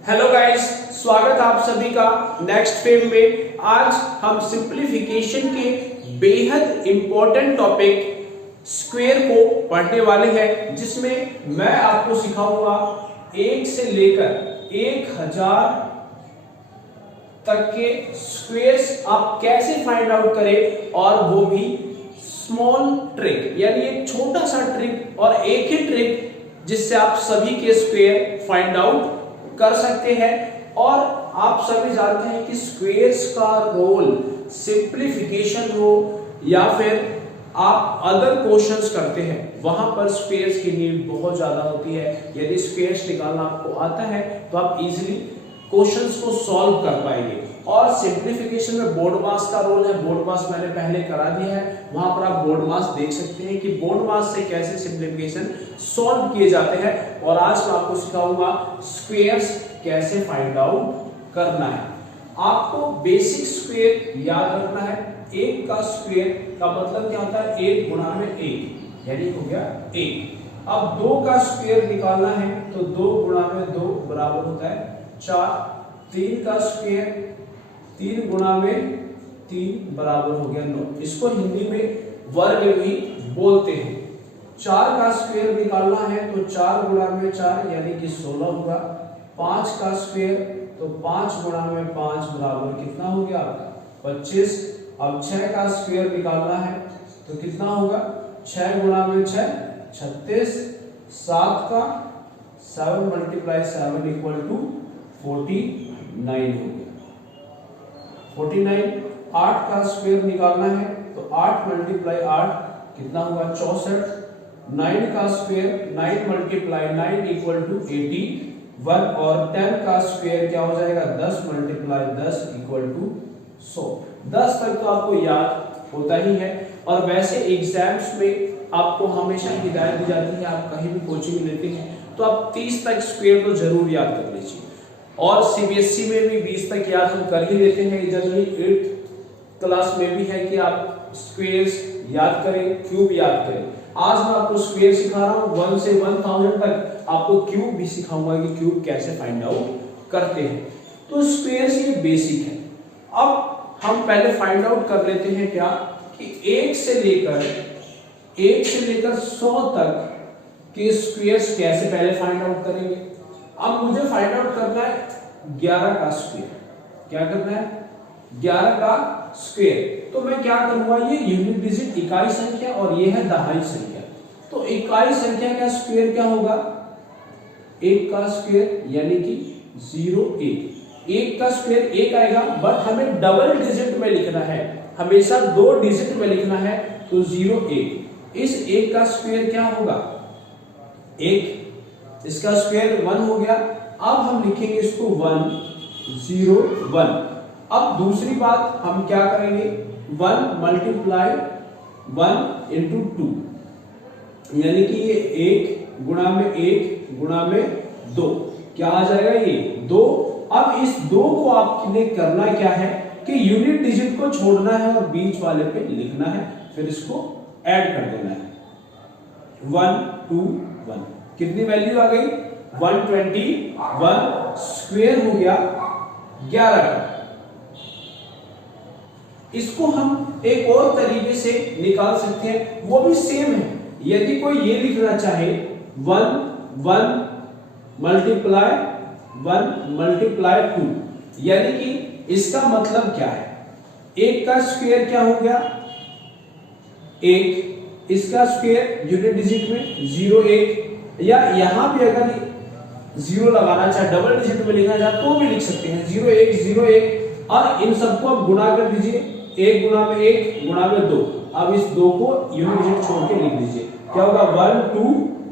Hello guys, स्वागत आप सभी का नेक्स्ट फेम में। आज हम सिंप्लीफिकेशन के बेहद इंपॉर्टेंट टॉपिक स्क्वायर को पढ़ने वाले हैं, जिसमें मैं आपको सिखाऊंगा 1 से लेकर 1000 तक के स्क्वायर्स आप कैसे फाइंड आउट करें, और वो भी स्मॉल ट्रिक, यानी एक छोटा सा ट्रिक और एक ही ट्रिक जिससे आप सभी के स्क्वायर फाइंड आउट कर सकते हैं। और आप सभी जानते हैं कि स्क्वायर्स का रोल सिंप्लीफिकेशन हो या फिर आप अदर क्वेश्चंस करते हैं, वहां पर स्क्वायर्स की नीड बहुत ज्यादा होती है। यदि स्क्वायर्स निकालना आपको आता है तो आप इजीली क्वेश्चंस को सॉल्व कर पाएंगे। और सिंप्लीफिकेशन में बोर्ड मास का रोल है। बोर्ड मास मैंने पहले करा दिया है, वहां पर आप बोर्ड मास देख सकते हैं कि बोर्ड मास से कैसे सिंप्लीफिकेशन सॉल्व किए जाते हैं। और आज मैं आपको सिखाऊंगा स्क्वायर्स कैसे फाइंड आउट करना है। आपको बेसिक स्क्वायर याद रखना है। 1 का स्क्वायर का मतलब क्या होता है? 1 गुणा में 1, यानी हो गया 1। अब 2 का स्क्वायर निकालना है तो 2 गुणा में 2 बराबर होता है 4। 3 का स्क्वायर 3 गुणा में 3 बराबर हो गया 9। इसको हिंदी में वर्ग भी बोलते हैं। 4 का स्क्वायर निकालना है तो 4 गुणा में 4 यानी कि 16 होगा। 5 का स्क्वायर तो 5 गुणा में 5 बराबर कितना हो गया आपका? 25। अब 6 का स्क्वायर निकालना है तो कितना होगा? 6 गुणा में 6 36। 7 का 7 × 7 = 49 हो गया 49। 8 का स्क्वायर निकालना है तो 8 × 8 कितना होगा? 64। 9 का स्क्वायर 9 × 9 = 81। और 10 का स्क्वायर क्या हो जाएगा? 10 × 10 = 100। 10 तक तो आपको याद होता ही है। और वैसे एग्जाम्स में आपको हमेशा हिदायत दी जाती है, आप कहीं भी कोचिंग लेते हैं तो आप 30 तक स्क्वायर तो जरूर याद कर लीजिए। और सीबीएसई में भी 20 तक याद हम कर ही लेते हैं। जनरली 8th क्लास में भी है कि आप स्क्वायर्स याद करें, क्यूब याद करें। आज मैं आपको स्क्वायर सिखा रहा हूं 1 से 1000 तक। आपको क्यूब भी सिखाऊंगा कि क्यूब कैसे फाइंड आउट करते हैं। तो स्क्वायर्स ये बेसिक है। अब हम पहले फाइंड आउट कर लेते हैं क्या कि 1 से लेकर 100 तक के स्क्वायर्स कैसे पहले फाइंड आउट करेंगे। अब मुझे फाइंड आउट करना है 11 का स्क्वायर। क्या करना है? 11 का स्क्वायर। तो मैं क्या करूंगा, ये यूनिट डिजिट इकाई संख्या और ये है दहाई संख्या। तो इकाई संख्या का स्क्वायर क्या होगा? 1 का स्क्वायर यानी कि 0 1। 1 का स्क्वायर 1 आएगा, बट हमें डबल डिजिट में लिखना है, हमेशा 2 डिजिट में लिखना है। तो 0 1। इस 1 का स्क्वायर क्या होगा? 1। इसका स्क्वायर 1 हो गया। अब हम लिखेंगे इसको 1 0 1। अब दूसरी बात हम क्या करेंगे? 1 × 1 × 2, यानी कि ये 1 गुणा में 1 गुणा में 2 क्या आ जाएगा? ये 2। अब इस 2 को आपने करना क्या है कि यूनिट डिजिट को छोड़ना है और बीच वाले पे लिखना है, फिर इसको ऐड कर देना है। 1 2 1 कितनी वैल्यू आ गई? 121 स्क्वायर हो गया 11 का। इसको हम एक और तरीके से निकाल सकते हैं, वो भी सेम है। यदि कोई ये लिखना चाहे 1 1 × 2, यानी कि इसका मतलब क्या है? 1 का स्क्वायर क्या हो गया? 1। इसका स्क्वायर यूनिट डिजिट में 0 1, या यहां भी अगर 0 लगाना चाहे, डबल डिजिट में लिखना चाहे तो भी लिख सकते हैं 0 1 0 1। और इन सबको आप गुणा कर दीजिए, 1 गुणा में 1 गुणा में 2। अब इस 2 को यूनिट डिजिट छोड़ के लिख दीजिए, क्या होगा? 1 2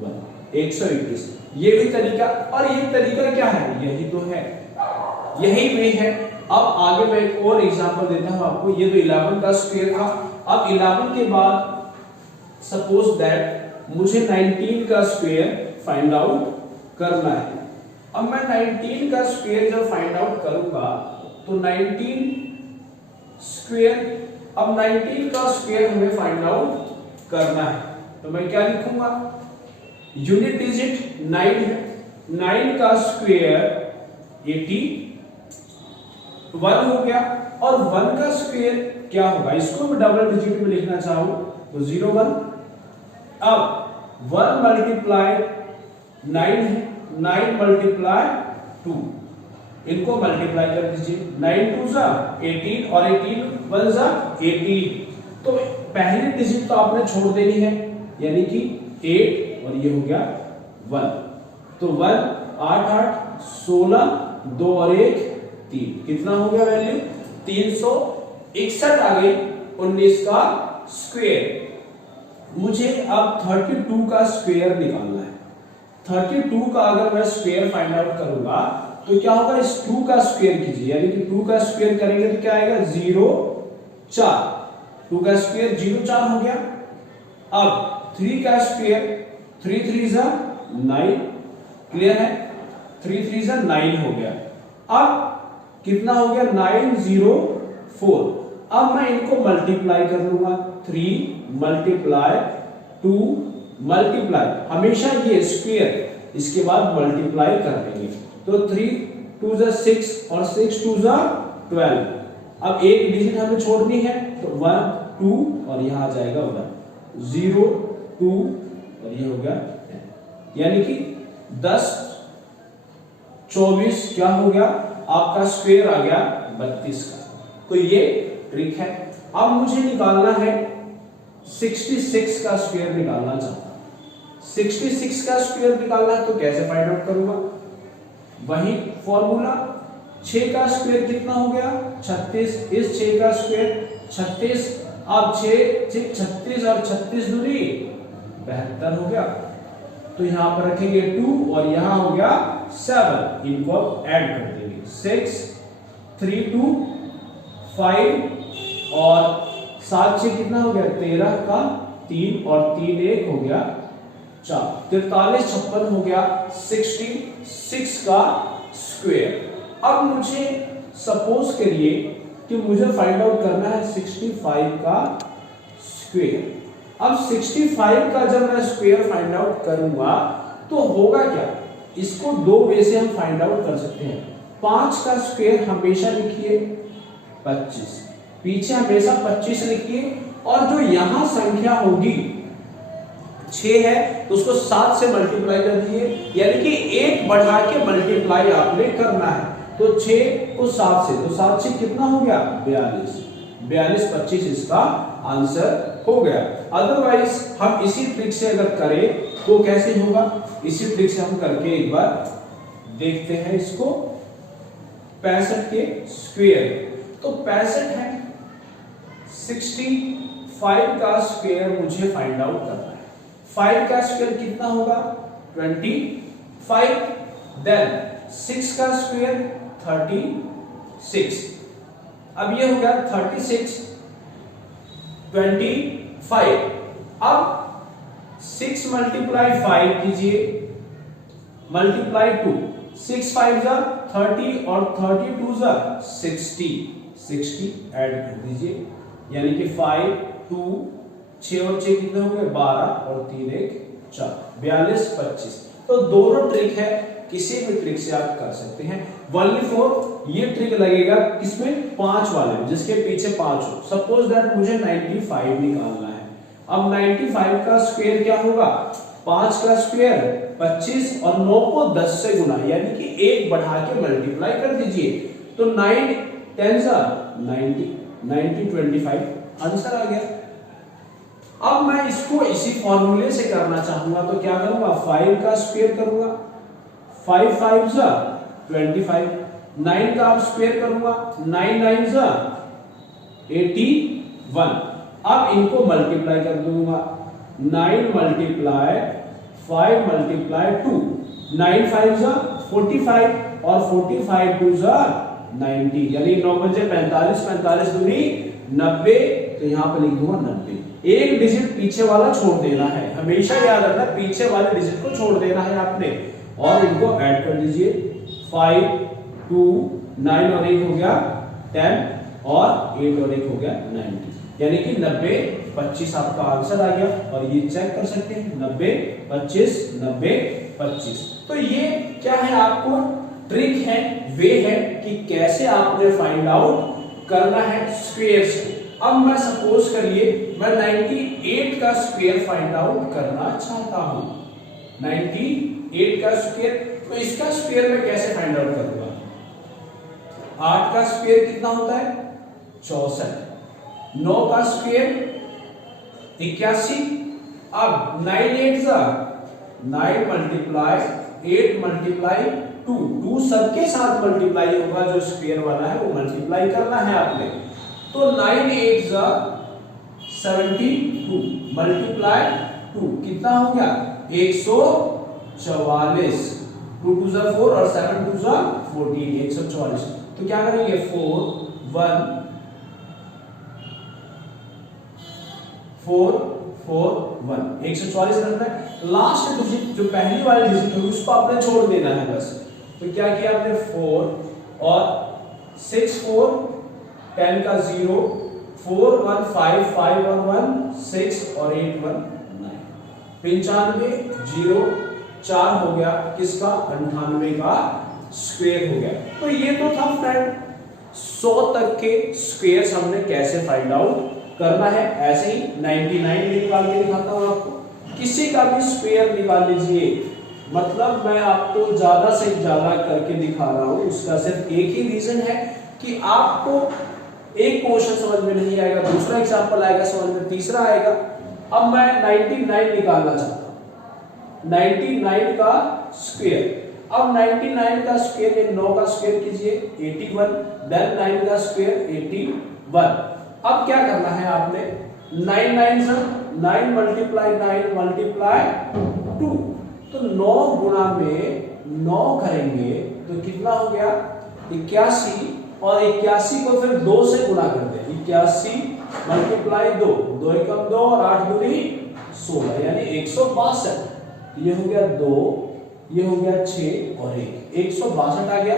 1 121। ये भी तरीका, और ये तरीका क्या है? यही तो है, यही वे है। अब आगे मैं एक और एग्जांपल देता हूं आपको। ये तो 11 का स्क्वायर था। अब 11 के बाद सपोज दैट मुझे 19 का स्क्वायर फाइंड आउट करना है। अब मैं 19 का स्क्वायर जब फाइंड आउट करूंगा तो 19 स्क्वायर, अब 19 का स्क्वायर हमें फाइंड आउट करना है, तो मैं क्या लिखूंगा? यूनिट डिजिट 9 है, 9 का स्क्वायर 81 हो गया। और 1 का स्क्वायर क्या होगा, इसको भी डबल डिजिट में लिखना चाहूं तो 01। अब 1 मल्टीप्लाई 9 है, 9 मल्टीप्लाई 2, इनको मल्टीप्लाई कर दीजिए। 9 2 जा 18 और 18 1 जा 18। तो पहली डिजिट तो आपने छोड़ देनी है, यानी कि 8 और ये हो गया 1। तो 1 8 8 16 2 और 1 3, कितना हो गया वैल्यू 361 आ गई। 19 का स्क्वायर। मुझे अब 32 का स्क्वायर निकालना है। 32 का अगर मैं स्क्वायर फाइंड आउट करूंगा तो क्या होगा, इस 2 का स्क्वायर कीजिए, यानी कि 2 का स्क्वायर करेंगे तो क्या आएगा 0 4। 2 का स्क्वायर 0 4 हो गया। अब 3 का स्क्वायर 3 3 जा 9, क्लियर है, 3 3 जा 9 हो गया। अब कितना हो गया 9 0 4। अब मैं इनको मल्टीप्लाई कर लूंगा, 3 मल्टीप्लाई 2 मल्टीप्लाई, हमेशा ये स्क्वायर इसके बाद मल्टीप्लाई कर लेंगे। तो 3 2 जा 6 और 6 2 जा 12। अब एक डिजिट हमें छोड़नी है तो 1 2 और यहां आ जाएगा 1 0 2 और ये हो गया 10, यानी कि 10 24 क्या हो गया आपका स्क्वायर आ गया 32 का। तो ये ट्रिक है। अब मुझे निकालना है 66 का स्क्वायर निकालना चाहता हूं। 66 का स्क्वायर निकालना है तो कैसे फाइंड आउट करूंगा, वही फॉर्मूला। 6 का स्क्वायर कितना हो गया 36, इस 6 का स्क्वायर 36। अब 6 36 और 36 दूनी 72 हो गया। तो यहां पर रखेंगे 2 और यहां हो गया 7, इनको ऐड कर देंगे 6 3 2 5 और 7 6 कितना हो गया 13 का 3 और 3 1 हो गया 4, 43 56 हो गया 66 का स्क्वायर। अब मुझे सपोज करिए कि मुझे फाइंड आउट करना है 65 का स्क्वायर। अब 65 का जब मैं स्क्वायर फाइंड आउट करूंगा तो होगा क्या, इसको दो वे से हम फाइंड आउट कर सकते हैं। 5 का स्क्वायर हमेशा लिखिए 25, पीछे हमेशा 25 लिखिए, और जो यहां संख्या होगी 6 है तो उसको 7 से मल्टीप्लाई कर दिए, यानी कि 1 बढ़ा के मल्टीप्लाई आपने करना है। तो 6 को 7 से, तो 7 से कितना हो गया 42, 42 25 इसका आंसर हो गया। अदरवाइज हम इसी ट्रिक से अगर करें तो कैसे होगा, इसी ट्रिक से हम करके एक बार देखते हैं इसको। 65 के स्क्वायर तो 65 है, 65 का स्क्वायर मुझे फाइंड आउट करना है। 5 का स्क्वायर कितना होगा 25, देन 6 का स्क्वायर 36। अब ये हो गया 36 25। अब 6 मल्टीप्लाई 5 कीजिए मल्टीप्लाई 2, 6 5 जा 30 और 32 जा 60 ऐड कर दीजिए, यानी कि 5 2 6 और 6 कितने हो गए 12 और 3 1 4, 42 25। तो दोनों ट्रिक है, किसी भी ट्रिक से आप कर सकते हैं। ओनली फॉर ये ट्रिक लगेगा किसमें 5 वाले में, जिसके पीछे 5 हो। सपोज दैट मुझे 95 निकालना है। अब 95 का स्क्वायर क्या होगा, 5 का स्क्वायर 25 और 9 को 10 से गुना, यानी कि 1 बढ़ा के मल्टीप्लाई कर दीजिए। तो 9 10 90 25 आंसर आ गया। अब मैं इसको इसी फॉर्मूले से करना चाहूंगा तो क्या करूंगा, 5 का स्क्वायर करूंगा, 5 5 जा 25, 9 का आप स्क्वायर करूंगा, 9 9 जा 81। अब इनको मल्टीप्लाई कर दूंगा, 9 मल्टीप्लाई 5 मल्टीप्लाई 2, 9 5 जा 45 और 45 2 जा 90, यानी 9 बजे 45, 45 दूनी 90। तो यहां पर लिख दूंगा 90। एक डिजिट पीछे वाला छोड़ देना है, हमेशा याद रखना पीछे वाले डिजिट को छोड़ देना है आपने, और इनको ऐड कर दीजिए। 5 2 9 और 1 हो गया 10 और 8 और 1 हो गया 90, यानी कि 90 25 आपका आंसर आ गया। और ये चेक कर सकते हैं 90 25 90 25। तो ये क्या है, आपको ट्रिक है कि कैसे आपने फाइंड आउट करना है स्क्वेयर्स को। अब मैं सपोज करिए मैं 98 का स्क्वायर फाइंड आउट करना चाहता हूं। 98 का स्क्वायर, तो इसका स्क्वायर मैं कैसे फाइंड आउट करूंगा? 8 का स्क्वायर कितना होता है? 64। 9 का स्क्वायर 81। अब 9 8 जा 9 मल्टीप्लाई 8 मल्टीप्लाई 2 सबके साथ मल्टीप्लाई होगा, जो स्क्वायर वाला है वो मल्टीप्लाई करना है आपने। तो 9 8 जा 72 मल्टीप्लाई 2 कितना हो गया? 144। 2 2 जा 4 और 7 2 जा 14, 144। तो क्या करेंगे? 4 1 4 4 1 144 रखना है। लास्ट डिजिट जो पहली वाली डिजिट होगी उसको आपने छोड़ देना है बस। तो क्या किया आपने? 4 और 6 4 10 का 0 4 1 5 5 1 1 6 और 8 1 9 95 0 4 हो गया किसका? 98 का स्क्वायर हो गया। तो ये तो था फ्रेंड 100 तक के स्क्वायर्स हमने कैसे फाइंड आउट करना है। ऐसे ही 99 निकाल के दिखाता हूं आपको। किसी का भी स्क्वायर निकाल लीजिए, मतलब मैं आपको ज्यादा से ज्यादा करके दिखा रहा हूं। उसका सिर्फ एक ही रीजन है कि आपको एक क्वेश्चन समझ में नहीं आएगा, दूसरा एग्जांपल आएगा समझ में, तीसरा आएगा। अब मैं 99 निकालना चाहता हूं, 99 का स्क्वायर। अब 99 का स्क्वायर 9 का स्क्वायर कीजिए 81, देन 9 का स्क्वायर 81। अब क्या करना है आपने? 9 9 से 9 मल्टीप्लाई 9 मल्टीप्लाई 2, तो 9 गुणा में 9 करेंगे तो कितना हो गया? 81, और 81 को फिर 2 से गुणा कर दें। 81 मल्टीप्लाई 2, 2 एकम 2 और 8 दूनी 16 यानी 162। ये हो गया 2, ये हो गया 6 और 1, 162 आ गया।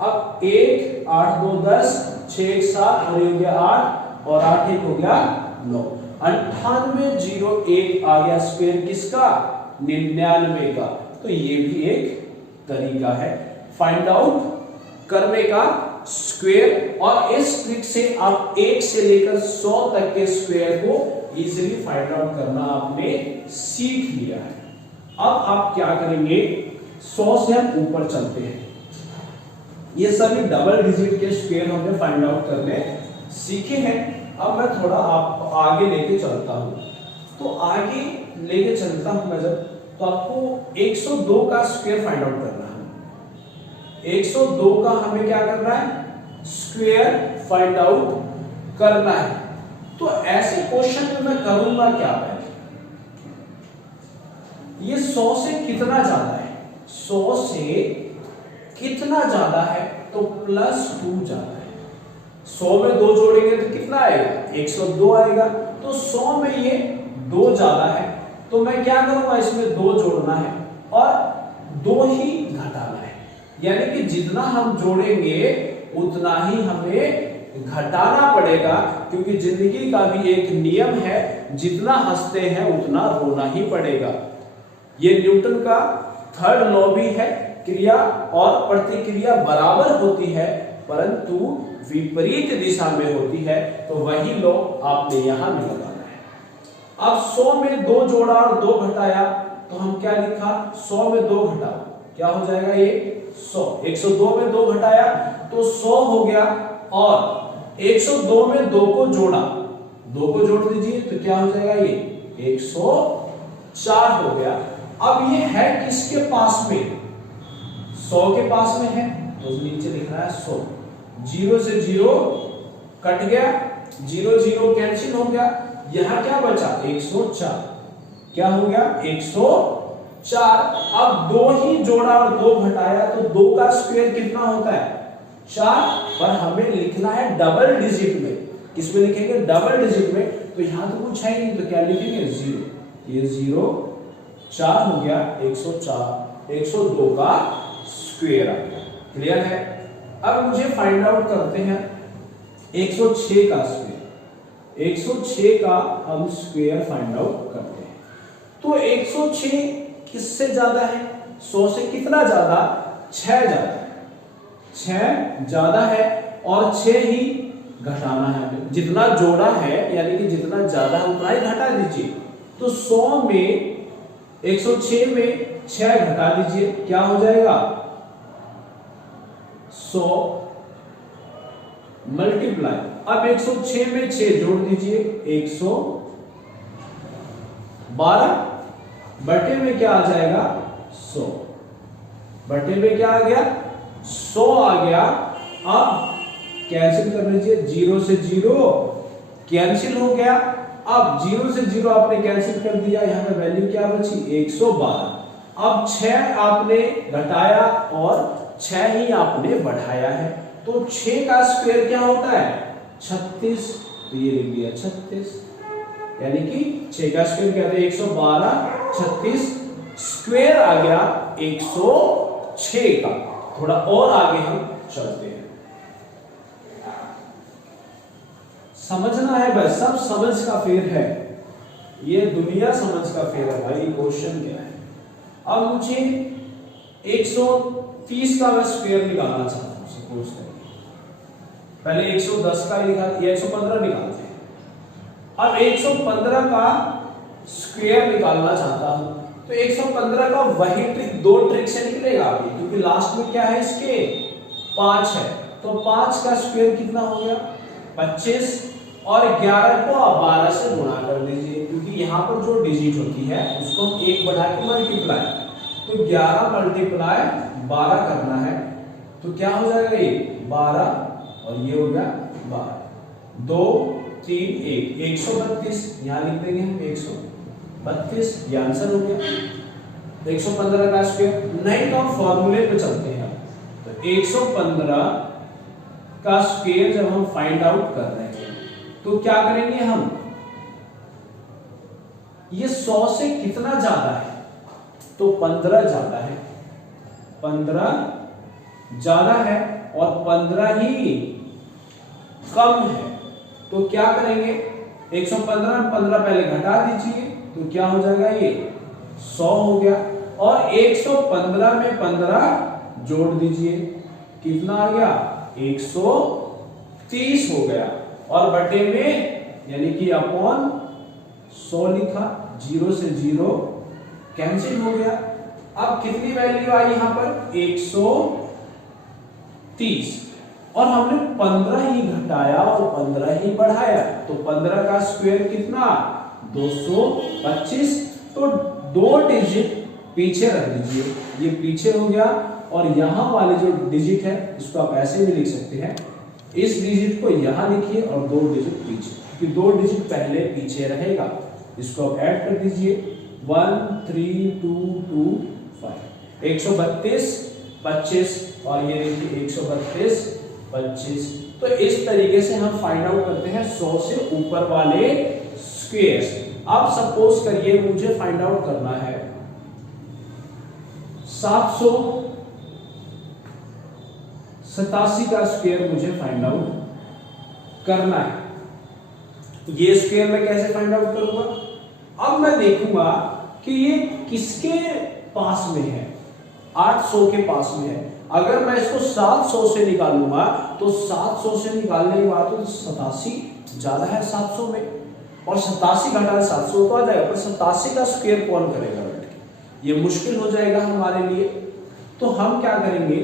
अब 1 8 2 10 6 1 7 और ये हो गया 8 और 8 1 हो गया 9। 98 0 1 आ गया स्क्वायर किसका? 99 का। तो ये भी एक तरीका है फाइंड आउट करने का स्क्वायर, और इस ट्रिक से आप 1 से लेकर 100 तक के स्क्वायर को इजीली फाइंड आउट करना आपने सीख लिया है। अब आप क्या करेंगे? 100 से हम ऊपर चलते हैं। ये सभी डबल डिजिट के स्क्वायर हमने फाइंड आउट करने सीखे हैं। अब मैं थोड़ा आपको आगे लेके चलता हूं। तो आगे लेके चलता हूं मैं जब, तो आपको 102 का स्क्वायर फाइंड आउट करना है। 102 का हमें क्या करना है? स्क्वायर फाइंड आउट करना है। तो ऐसे क्वेश्चन में मैं करूंगा क्या? पहले ये 100 से कितना ज्यादा है? 100 से कितना ज्यादा है? तो +2 ज्यादा है। 100 में 2 जोड़ेंगे तो कितना आएगा? 102 आएगा। तो 100 में ये 2 ज्यादा है, तो मैं क्या करूंगा? इसमें 2 जोड़ना है और 2 ही घटाना है, यानी कि जितना हम जोड़ेंगे उतना ही हमें घटाना पड़ेगा, क्योंकि जिंदगी का भी एक नियम है, जितना हंसते हैं उतना रोना ही पड़ेगा। ये न्यूटन का 3rd लॉ भी है, क्रिया और प्रतिक्रिया बराबर होती है परंतु विपरीत दिशा में होती है। तो वही लॉ आपने यहां में लगाना है। अब 100 में 2 जोड़ा और 2 घटाया, तो हम क्या लिखा? 100 में 2 घटाओ, क्या हो जाएगा? ये 100। 102 में 2 घटाया तो 100 हो गया, और 102 में 2 को जोड़ा, 2 को जोड़ दीजिए तो क्या हो जाएगा? ये 104 हो गया। अब ये है किसके पास में? 100 के पास में है, तो नीचे लिख रहा है 100। 0 से 0 कट गया, 0 0 कैंसिल हो गया, यहां क्या बचा? 104। क्या हो गया? 104। अब 2 ही जोड़ा और 2 घटाया, तो 2 का स्क्वायर कितना होता है? 4। पर हमें लिखना है डबल डिजिट में। किसमें लिखेंगे? डबल डिजिट में। तो यहां तो कुछ है ही नहीं, तो क्या लिखेंगे? 0। ये 0 4 हो गया, 104, 102 का स्क्वायर आ गया। क्लियर है? अब मुझे फाइंड आउट करते हैं 106 का स्क्वायर। 106 का हम स्क्वायर फाइंड आउट करते हैं। तो 106 किससे ज्यादा है? 100 से कितना ज्यादा? 6 ज्यादा है। 6 ज्यादा है और 6 ही घटाना है, जितना जोड़ा है यानी कि जितना ज्यादा है उतना ही घटा दीजिए। तो 100 में 106 में 6 घटा दीजिए, क्या हो जाएगा 100 मल्टीप्लाई, अब 106 में 6 जोड़ दीजिए 112 बटे में क्या आ जाएगा 100, बटे में क्या आ गया 100 आ गया। अब कैंसिल कर लीजिए, 0 से 0 कैंसिल हो गया। अब 0 से 0 आपने कैंसिल कर दिया, यहां पे वैल्यू क्या बची 112। अब 6 आपने घटाया और 6 ही आपने बढ़ाया है, तो 6 का स्क्वायर क्या होता है 36, तो ये लिख दिया 36, यानी कि 6 का स्क्वायर क्या होता है 112, 36 स्क्वायर आ गया 106 का। थोड़ा और आगे हम चलते हैं, समझना है बस, सब समझ का फेर है, ये दुनिया समझ का फेर है भाई। क्वेश्चन क्या है, अब मुझे 130 का मैं स्क्वायर निकालना चाहता हूं, सपोज करिए पहले 110 का निकाल या 115 निकालते हैं। अब 115 का स्क्वायर निकालना चाहता हूं, तो 115 का वही ट्रिक 2 ट्रिक से निकलेगा अभी, क्योंकि लास्ट में क्या है इसके 5 है, तो 5 का स्क्वायर कितना हो गया 25, और 11 को आप 12 से गुणा कर दीजिए, क्योंकि यहाँ पर जो डिजिट होती है उसको हम 1 बढ़ा के मल्टीप्लाई, तो 11 मल्टीप्लाई 12 करना है, तो क्या हो जाएगा ये 12 और ये हो गया 12, 2 3 1 132, यहाँ लिख देंगे हम 132, ये आंसर हो गया 115 का स्क्वायर। नहीं तो हम फॉर्मूले पे चलते हैं, तो 115 का स्क्वायर जब हम फाइंड आउट कर रहे हैं तो क्या करेंगे हम, ये 100 से कितना ज्यादा है, तो 15 ज्यादा है, 15 ज्यादा है और 15 ही कम है, तो क्या करेंगे 115 में 15 पहले घटा दीजिए, तो क्या हो जाएगा ये 100 हो गया, और 115 में 15 जोड़ दीजिए, कितना आ गया 130 हो गया, और बटे में यानी कि अपॉन 100 लिखा, 0 से 0 कैंसिल हो गया। अब कितनी वैल्यू आई यहां पर 130, और हमने 15 ही घटाया और 15 ही बढ़ाया, तो 15 का स्क्वायर कितना 225, तो 2 डिजिट पीछे रख दीजिए, ये पीछे हो गया, और यहां वाले जो डिजिट है इसको आप ऐसे भी लिख सकते हैं, इस डिजिट को यहां लिखिए और 2 डिजिट पीछे, क्योंकि 2 डिजिट पहले पीछे रहेगा, इसको आप ऐड कर दीजिए 1 3 2 2 5 132 25, और ये देखिए 132 25। तो इस तरीके से हम फाइंड आउट करते हैं 100 से ऊपर वाले स्क्वायर्स। अब सपोज करिए मुझे फाइंड आउट करना है 787 का स्क्वायर मुझे फाइंड आउट करना है, ये स्क्वायर मैं कैसे फाइंड आउट करूंगा, अब मैं देखूंगा कि ये किसके पास में है, 800 के पास में है। अगर मैं इसको 700 से निकालूंगा तो 700 से निकालने के बाद तो 87 ज्यादा है 700 में, और 87 घटा 700 तो आ जाएगा, पर 87 का स्क्वायर कौन करेगा बैठ के, ये मुश्किल हो जाएगा हमारे लिए। तो हम क्या करेंगे,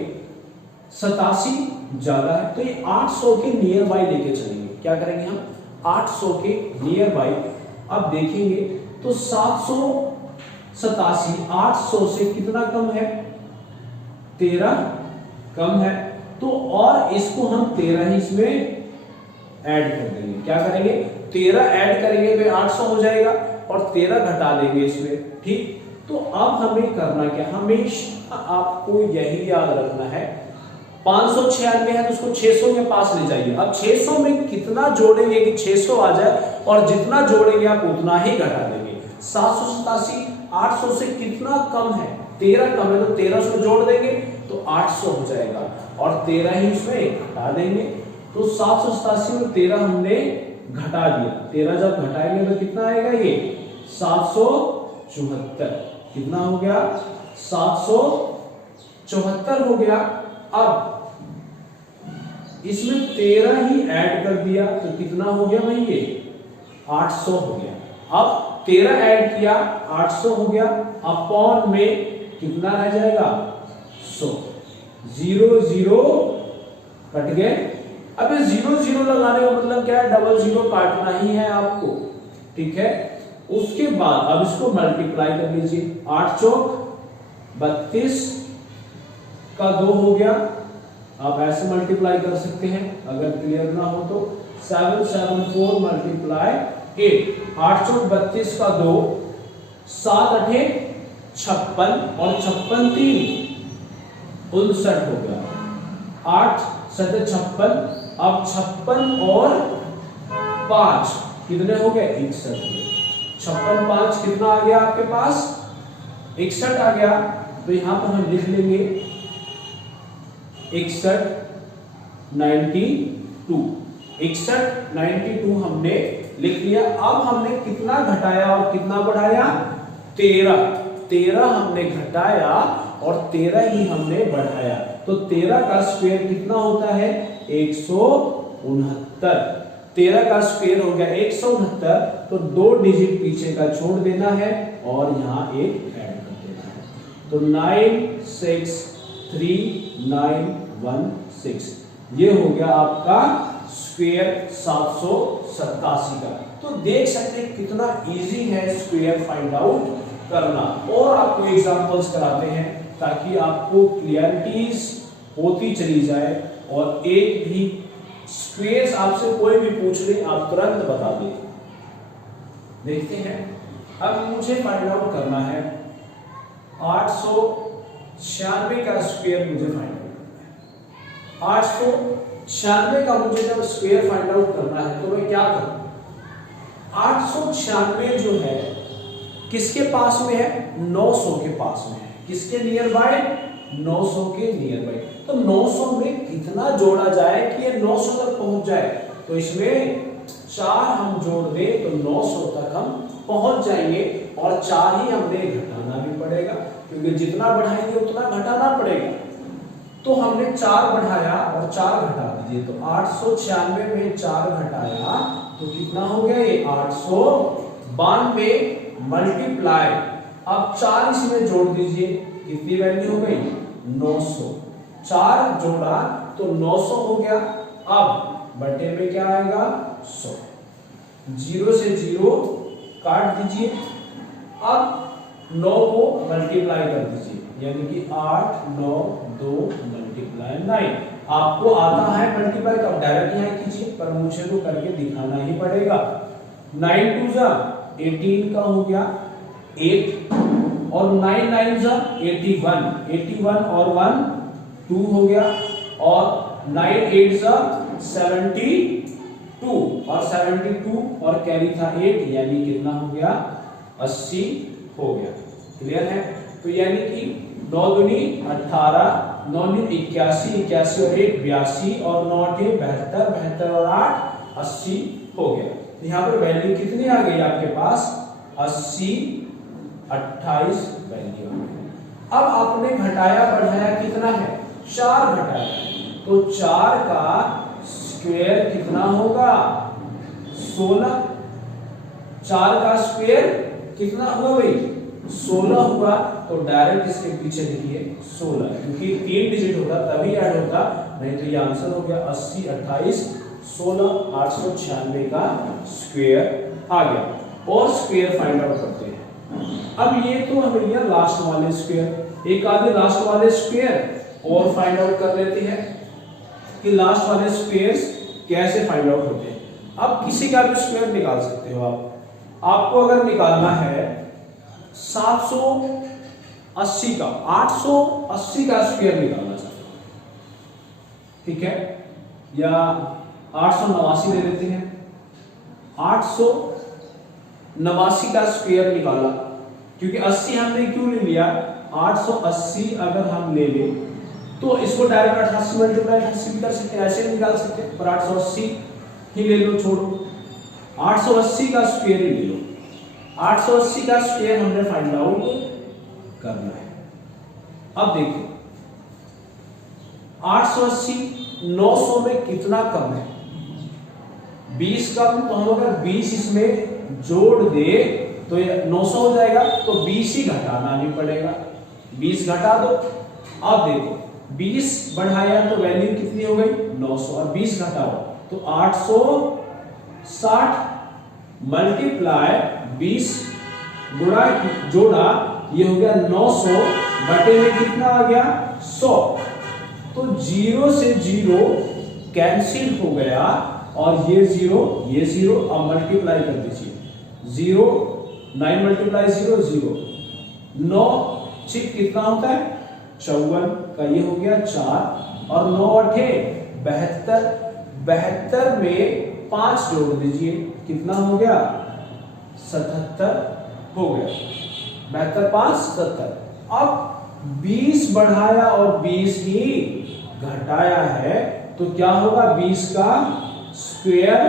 87 ज्यादा है तो ये 800 के नियर बाई लेके चलेंगे, क्या करेंगे हम 800 के नियर बाई। अब देखेंगे तो 787 800 से कितना कम है 13 कम है, तो और इसको हम 13 ही इसमें ऐड कर देंगे, क्या करेंगे 13 ऐड करेंगे तो 800 हो जाएगा, और 13 घटा देंगे इसमें, ठीक। तो अब हमें करना क्या, हमेशा आपको यही याद रखना है 596 है तो उसको 600 के पास ले जाइए। अब 600 में कितना जोड़ेंगे कि 600 आ जाए, और जितना जोड़ेंगे आप उतना ही घटा देंगे। 787 800 से कितना कम है 13 कम है, तो 13 से जोड़ देंगे तो 800 हो जाएगा, और 13 ही उसमें घटा देंगे। तो 787 में 13 हमने घटा दिया, 13 जब घटाएंगे तो कितना आएगा ये 774, कितना हो गया 774 हो गया। अब इसमें 13 ही ऐड कर दिया तो कितना हो गया भाई, ये 800 हो गया। अब 13 ऐड किया 800 हो गया, अपॉन में कितना रह जाएगा 100, 0 0 कट गए। अब ये 0 0 लगाने का मतलब क्या है, डबल 0 काटना ही है आपको, ठीक है। उसके बाद अब इसको मल्टीप्लाई कर लीजिए, 8 चौक 32 का 2 हो गया। आप ऐसे मल्टीप्लाई कर सकते हैं अगर क्लियर ना हो तो, 7 7 4 मल्टीप्लाई 8, 8 चौक 32 का 2, 7 8 56 और 56 3 59 हो गया, 8 7 56। अब 56 और 5 कितने हो गए, 61। 56 5 कितना आ गया आपके पास, 61 आ गया। तो यहां पर हम लिख लेंगे 61 92, 61 92 हमने लिख लिया। अब हमने कितना घटाया और कितना बढ़ाया, 13 हमने घटाया और 13 ही हमने बढ़ाया। तो 13 का स्क्वायर कितना होता है, 169। 13 का स्क्वायर हो गया 169, तो 2 डिजिट पीछे का छोड़ देना है और यहाँ एक ऐड कर देना है। तो 963,916 ये हो गया आपका स्क्वायर 787 का। तो देख सकते हैं कितना इजी है स्क्वायर फाइंड आउट करना। और आपको एग्जांपल्स कराते हैं ताकि आपको क्लियरिटीज होती चली जाए और एक भी स्क्वेयर्स आपसे कोई भी पूछ ले आप तुरंत बता दें। देखते हैं, अब मुझे फाइंड आउट करना है 896 का स्क्वायर मुझे फाइंड आउट करना है। 896 का मुझे जब स्क्वायर फाइंड आउट करना है तो मैं क्या करूं, 896 जो है किसके पास में है, 900 के पास में है। किसके नियर बाय, 900 के नियर बाय। तो 900 में कितना जोड़ा जाए कि ये 900 तक पहुंच जाए, तो इसमें 4 हम जोड़ दें तो 900 तक हम पहुंच जाएंगे। और 4 ही हमने घटाना भी पड़ेगा क्योंकि जितना बढ़ाएंगे उतना घटाना पड़ेगा। तो हमने 4 बढ़ाया और 4 घटा दीजिए, तो 896 में 4 घटाया तो कितना हो गया, ये 892 मल्टीप्लाई। अब 4 इसमें जोड़ दीजिए, कितनी वैल्यू हो गई, 900। 4 जोड़ा तो 900 हो गया। अब बटे में क्या आएगा, 100। 0 से 0 काट दीजिए। अब 9 को मल्टीप्लाई कर दीजिए, यानी कि 8 9 2 मल्टीप्लाई 9। आपको आता है मल्टीप्लाई तो आप डायरेक्ट यहाँ कीजिए, पर मुझे तो करके दिखाना ही पड़ेगा। 9 2 जा 18 का हो गया 8 और 9 9 जा 81, 81 और 1 2 हो गया और 9 8 जा 72 और 72 और कैरी था 8, यानी कितना हो गया, 80 हो गया। क्लियर है। तो यानी कि 9 दूनी 18, 9 दूनी 81, 81 और 1 82 और 9 8 72, 72 और 8 80 हो गया। यहाँ पर वैल्यू कितनी आ गई आपके पास, 80 28 वैल्यू आ गई। अब आपने घटाया बढ़ाया कितना है, 4 घटाया, तो 4 का स्क्वायर कितना होगा, 16। 4 का स्क्वायर कितना हुआ भाई, 16 हुआ। तो डायरेक्ट इसके पीछे लिखिए 16, क्योंकि 3 डिजिट होता तभी ऐड होता, नहीं तो ये आंसर हो गया 80 28 16 896 का स्क्वायर आ गया। और स्क्वायर फाइंड आउट करते हैं। अब ये तो हमें लिया लास्ट वाले स्क्वायर, एक आधे लास्ट वाले स्क्वायर और फाइंड आउट कर लेते हैं कि लास्ट वाले स्क्वायर्स कैसे फाइंड आउट होते हैं। अब किसी का भी स्क्वायर निकाल सकते हो आप। आपको अगर निकालना है 780 का, 880 का स्क्वायर निकालना चाहते हो, ठीक है, या 889 ले लेते हैं। 889 का स्क्वायर निकाला, क्योंकि 80 हमने क्यों ले लिया, 880 अगर हम ले लें तो इसको डायरेक्ट 88 मल्टीप्लाई 88 भी कर सकते हैं, ऐसे निकाल सकते हैं, पर 880 ही ले लो, छोड़ो 880 का स्क्वायर ही ले लो। 880 का स्क्वायर हमने फाइंड आउट करना है। अब देखिए 880 900 में कितना कम है? 20 कम। तो हम अगर 20 इसमें जोड़ दे तो ये 900 हो जाएगा, तो 20 ही घटाना नहीं पड़ेगा, 20 घटा दो। अब देखो 20 बढ़ाया तो वैल्यू कितनी हो गई? 900, और 20 घटाओ तो 860 मल्टीप्लाई 20 गुणा जोड़ा, ये हो गया 900 बटे में कितना आ गया? 100। तो 0 से 0 कैंसिल हो गया, और ये 0 अब मल्टीप्लाई कर दीजिए। 0 9 मल्टीप्लाई 0 0, 9 6 कितना होता है? 54 का ये हो गया 4, और 9 8 72, 72 में 5 जोड़ दीजिए, कितना हो गया? 77 हो गया। 72 5 77। अब 20 बढ़ाया और 20 ही घटाया है, तो क्या होगा? 20 का स्क्वायर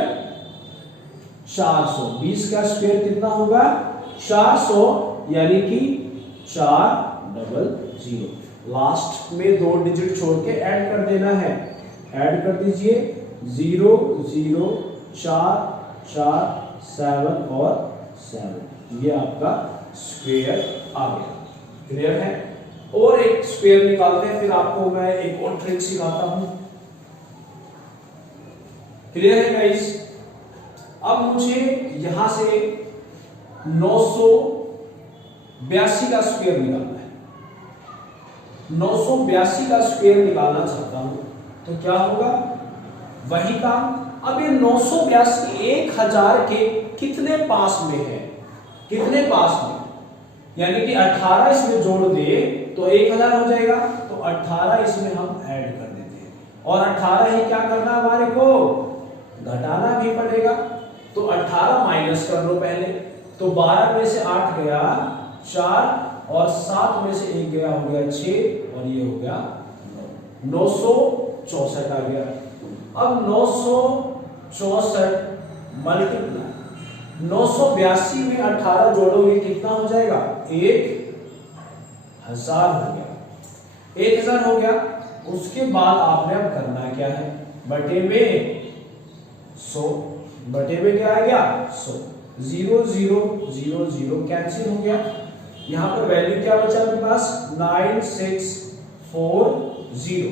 400। 20 का स्क्वायर कितना होगा? 400, यानी कि 400। लास्ट में 2 डिजिट छोड़ के ऐड कर देना है। ऐड कर दीजिए 0 0 4 4 7 और 7, ये आपका स्क्वायर आ गया। क्लियर है? और एक स्क्वायर निकालते हैं, फिर आपको मैं एक और ट्रिक सिखाता हूं। क्लियर है गाइस? अब मुझे यहां से 982 का स्क्वायर निकालना है। 982 का स्क्वायर निकालना चाहता हूं, तो क्या होगा? वही काम। अब ये 982 1000 के कितने पास में है? कितने पास में? यानी कि 18 इसमें जोड़ दे तो 1000 हो जाएगा, तो 18 इसमें हम ऐड कर देते हैं। और 18 ही क्या करना हमारे को? घटाना भी पड़ेगा, तो 18 माइनस कर लो पहले। तो 12 में से 8 गया 4, और 7 में से 1 गया, हो गया 6, और ये हो गया 964 आ गया। अब 964 मल्टीप्लाई 982 में 18 जोड़ोगे कितना हो जाएगा? 1000 हो गया। 1000 हो गया। उसके बाद आपने अब करना क्या है? बटे में 100, बटे में क्या आ गया? 100। 0 0 0 0 कैंसिल हो गया। यहां पर वैल्यू क्या बचा मेरे पास? 9640।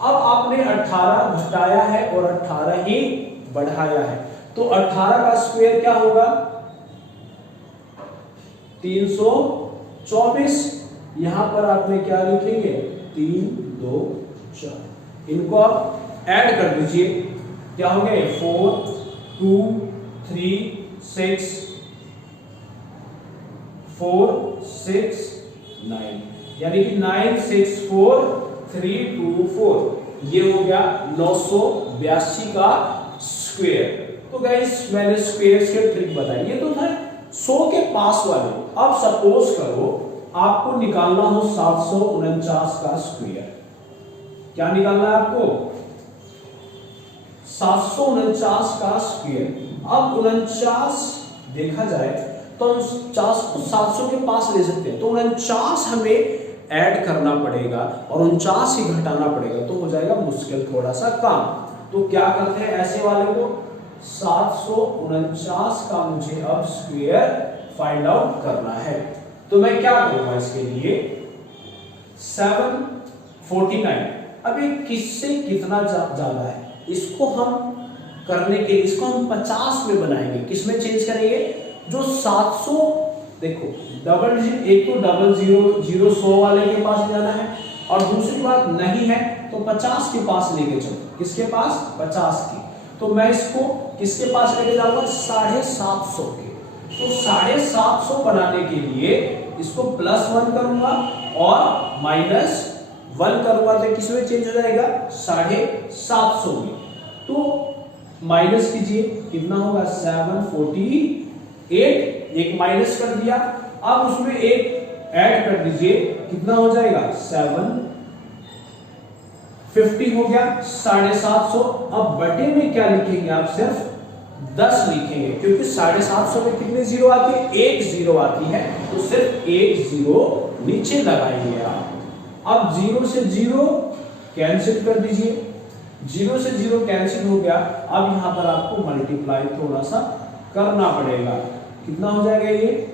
अब आपने 18 घटाया है और 18 ही बढ़ाया है, तो 18 का स्क्वायर क्या होगा? 324। यहां पर आपने क्या लिखेंगे? 3 2 4। इनको आप ऐड कर दीजिए, क्या हो गए? 4 2 3 6 4 6 9, यानी कि 964324। ये हो गया 982 का स्क्वायर। तो गाइस मैंने स्क्वायर से ट्रिक बताई, ये तो था 100 के पास वाले। अब सपोज करो आपको निकालना हो 749 का स्क्वायर। क्या निकालना है आपको? 749 का स्क्वायर। अब 49 देखा जाए तो 49 को 700 के पास ले सकते हैं, तो 49 हमें ऐड करना पड़ेगा और 49 ही घटाना पड़ेगा, तो हो जाएगा मुश्किल थोड़ा सा काम। तो क्या करते हैं ऐसे वाले को? 749 का मुझे अब स्क्वायर फाइंड आउट करना है, तो मैं क्या करूंगा इसके लिए? 749। अब ये किससे कितना ज्यादा है, इसको हम करने के लिए इसको हम 50 में बनाएंगे। किसमें चेंज करेंगे? जो 700, देखो डबल, एक तो 00 100 वाले के पास जाना है, और दूसरी बात नहीं है तो 50 के पास लेके चलो। किसके पास? 50 के। तो मैं इसको किसके पास लेके जाऊंगा? 750 के। तो 750 बनाने के लिए इसको +1 करूंगा और -1 करूंगा, तो किसमें चेंज हो जाएगा? 750 में। तो माइनस कीजिए, कितना होगा? 748, एक माइनस कर दिया। अब उसमें एक ऐड कर दीजिए, कितना हो जाएगा? 750 हो गया। 750। अब बटे में क्या लिखेंगे आप? सिर्फ 10 लिखेंगे, क्योंकि 750 में कितने जीरो आती है? 1 जीरो आती है, तो सिर्फ 1 जीरो नीचे लगाएंगे आप। अब 0 से 0 कैंसिल कर दीजिए, 0 से 0 कैंसिल हो गया। अब यहाँ पर आपको मल्टीप्लाई थोड़ा सा करना पड़ेगा, कितना हो जाएगा ये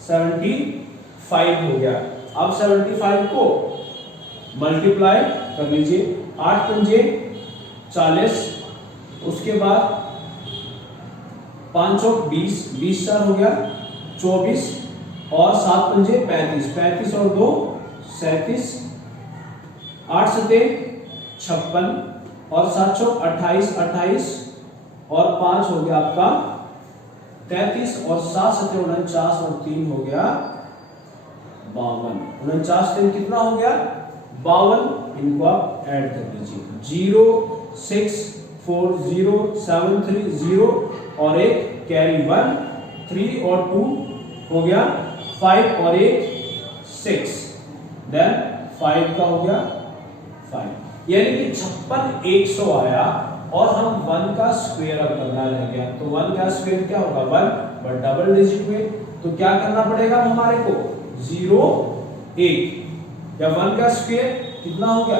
75 हो गया। अब 75 को मल्टीप्लाई कर लीजिए, 8 पंजे 40, उसके बाद 5 चौक 20, 20 4 हो गया 24, और 7 पंजे 35, 35 और 2 37, 8 सते 56, और 7 चौक 28, 28 और 5 हो गया आपका 33, और 7 सते 49 और 3 हो गया 52। 49 3 कितना हो गया 52। इनको आप ऐड कर लीजिए, 0 6 4 0 7 3 0 और एक कैरी 1, 3 और 2 हो गया 5 और एक 6, देन 5 का हो गया 5, यानी कि 56 100 आया। और हम 1 का स्क्वायर अब करना रह गया, तो 1 का स्क्वायर क्या होगा 1, बट डबल डिजिट में, तो क्या करना पड़ेगा हमारे को 0 1, या 1 का स्क्वायर कितना हो गया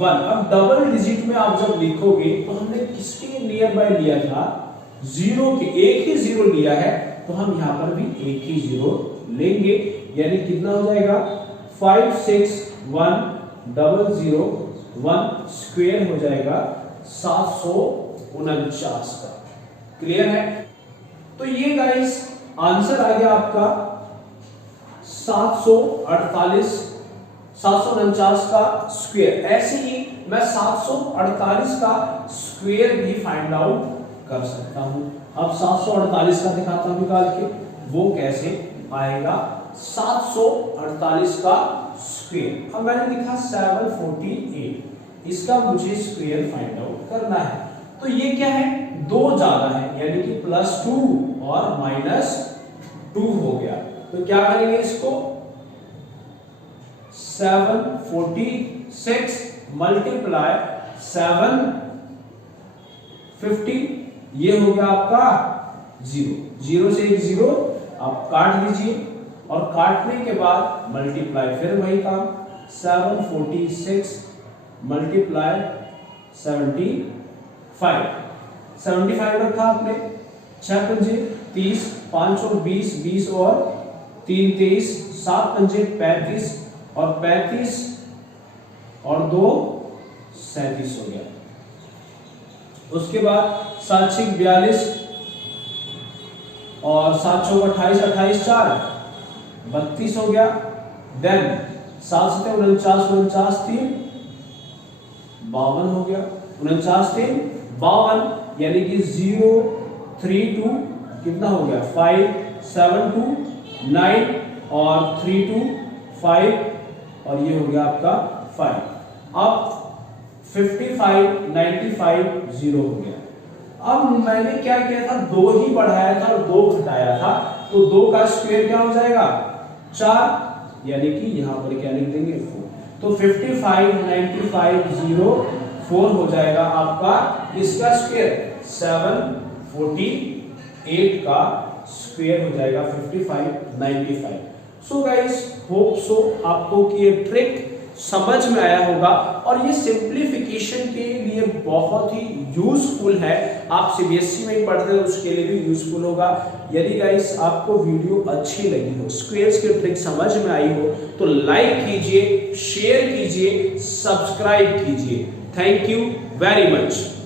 1। अब डबल डिजिट में आप जब लिखोगे तो हमने किसके नियर बाय लिया था 0 के, एक ही 0 लिया है, तो हम यहाँ पर भी एक ही 0 लेंगे, यानी कितना हो जाएगा 5 6 1 0 0 1 स्क्वायर हो जाएगा 749 का। क्लियर है? तो ये गाइस आंसर आ गया आपका 749 का स्क्वायर। ऐसे ही मैं 748 का स्क्वायर भी फाइंड आउट कर सकता हूं। अब 748 का दिखाता हूं निकाल के, वो कैसे आएगा 748 का स्क्वायर। अब मैंने लिखा 748, इसका मुझे स्क्वायर फाइंड आउट करना है। तो ये क्या है 2 ज्यादा है, यानी कि +2 और -2 हो गया। तो क्या करेंगे इसको 746 मल्टीप्लाई 750, ये हो गया आपका 0, 0 से एक 0 आप काट लीजिए, और काटने के बाद मल्टीप्लाई फिर वही काम 746 मल्टीप्लाई 75 रखा आपने, 6 पंजे 30, 5 और 20, 20 और 3 23, 7 पंजे 35 और 35 और 2 37 हो गया। उसके बाद 7 6 42 और 7 चौक 28, 28 4 32 हो गया। देन 7 7 49 49 3 52 हो गया, 49 3 52, यानी कि 0 3 2 कितना हो गया 5 7 2 9 और 3 2 5, और ये हो गया आपका 5। अब 55 95 0 हो गया। अब मैंने क्या किया था 2 ही बढ़ाया था और 2 घटाया था, तो 2 का स्क्वायर क्या हो जाएगा 4, यानी कि यहां पर क्या लिख देंगे 4। तो 55 95 0 4 हो जाएगा आपका इसका स्क्वायर, 748 का स्क्वायर हो जाएगा 55 95। सो गाइस होप सो आपको कि ये ट्रिक समझ में आया होगा, और ये सिंप्लीफिकेशन के लिए बहुत ही यूजफुल है। आप सीबीएसई में ही पढ़ते हो उसके लिए भी यूजफुल होगा। यदि गाइस आपको वीडियो अच्छी लगी हो, स्क्वेयर्स की ट्रिक समझ में आई हो, तो लाइक कीजिए, शेयर कीजिए, सब्सक्राइब कीजिए। Thank you very much.